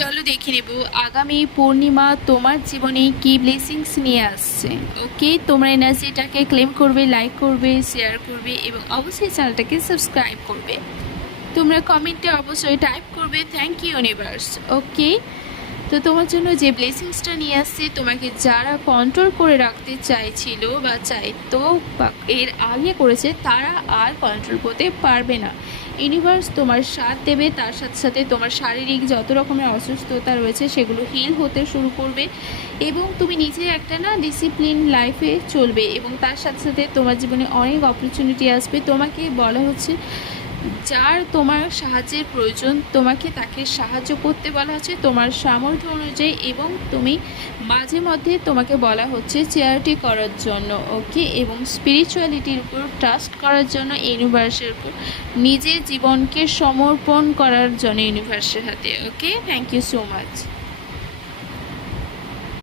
চলো দেখে নেব। আগামী পূর্ণিমা তোমার জীবনে কি ব্লেসিংস নিয়ে আসছে? ওকে, তোমরা এনার্জিটাকে ক্লেম করবে লাইক করবে শেয়ার করবে এবং অবশ্যই চ্যানেলটাকে সাবস্ক্রাইব করবে। তোমরা কমেন্টে অবশ্যই টাইপ করবে থ্যাংক ইউ ইউনিভার্স ওকে তো তোমার জন্য যে ব্লেসিংসটা নিয়ে আসছে, তোমাকে যারা কন্ট্রোল করে রাখতে চাইছিল বা চাইতো বা এর আগে করেছে, তারা আর কন্ট্রোল করতে পারবে না। ইউনিভার্স তোমার সাথ দেবে, তার সাথে সাথে তোমার শারীরিক যত রকমের অসুস্থতা রয়েছে, সেগুলো হিল হতে শুরু করবে এবং তুমি নিজে একটা না ডিসিপ্লিন লাইফে চলবে এবং তার সাথে সাথে তোমার জীবনে অনেক অপরচুনিটি আসবে। তোমাকে বলা হচ্ছে যার তোমার সাহায্যের প্রয়োজন, তোমাকে তাকে সাহায্য করতে বলা হচ্ছে তোমার সামর্থ্য অনুযায়ী এবং তুমি মাঝে মধ্যে তোমাকে বলা হচ্ছে চেয়ারটি করার জন্য ওকে এবং স্পিরিচুয়ালিটির উপর ট্রাস্ট করার জন্য ইউনিভার্সের উপর নিজের জীবনকে সমর্পণ করার জন্য ইউনিভার্সের হাতে okay thank you so much